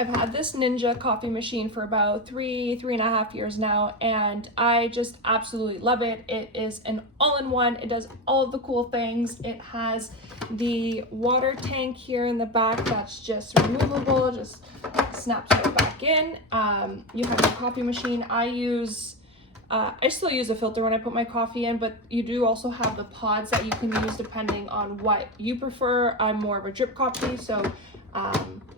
I've had this Ninja coffee machine for about three and a half years now, and I just absolutely love it. It is an all-in-one. It does all of the cool things. It has the water tank here in the back that's just removable, just snaps right back in. You have the coffee machine. I still use a filter when I put my coffee in, but you do also have the pods that you can use depending on what you prefer. I'm more of a drip coffee, so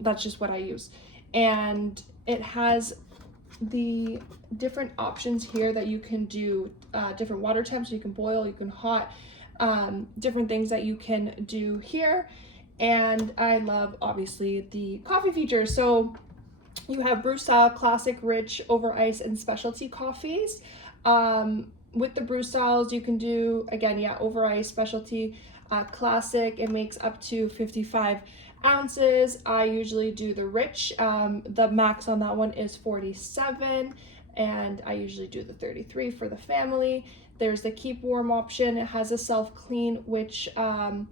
that's just what I use. And it has the different options here that you can do, different water temps. You can boil, you can hot, different things that you can do here. And I love, obviously, the coffee features. So you have brew style, classic, rich, over ice, and specialty coffees. With the brew styles, you can do, again, yeah, over ice, specialty, classic. It makes up to 55 ounces. I usually do the rich. The max on that one is 47, and I usually do the 33 for the family. There's the keep warm option. It has a self clean, which I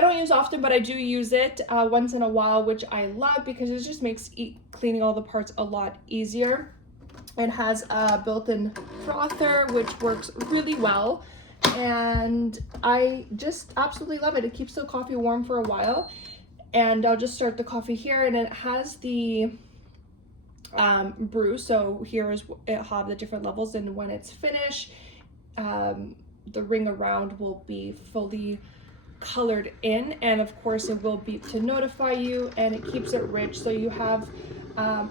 don't use often, but I do use it once in a while, which I love because it just makes cleaning all the parts a lot easier. It has a built-in frother, which works really well, and I just absolutely love it. It keeps the coffee warm for a while. And I'll just start the coffee here, and it has the brew. So here is it have the different levels, and when it's finished, the ring around will be fully colored in, and of course it will beep to notify you, and it keeps it rich. So you have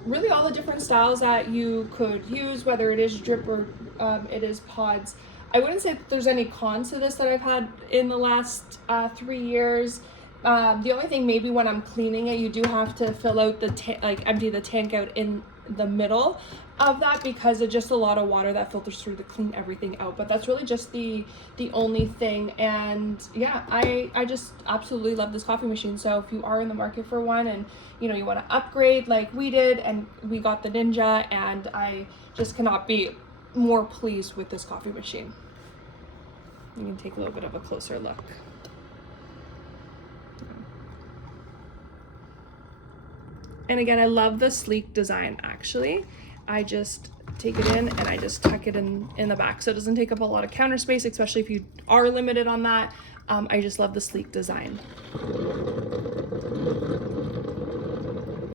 really all the different styles that you could use, whether it is drip or it is pods. I wouldn't say that there's any cons to this that I've had in the last 3 years. The only thing, maybe when I'm cleaning it, you do have to fill out the empty the tank out in the middle of that, because it's just a lot of water that filters through to clean everything out. But that's really just the only thing. And yeah, I just absolutely love this coffee machine. So if you are in the market for one, and you know, you want to upgrade like we did, and we got the Ninja, and I just cannot be more pleased with this coffee machine. You can take a little bit of a closer look. And again, I love the sleek design. Actually, I just take it in and I just tuck it in the back, so it doesn't take up a lot of counter space, especially if you are limited on that. I just love the sleek design.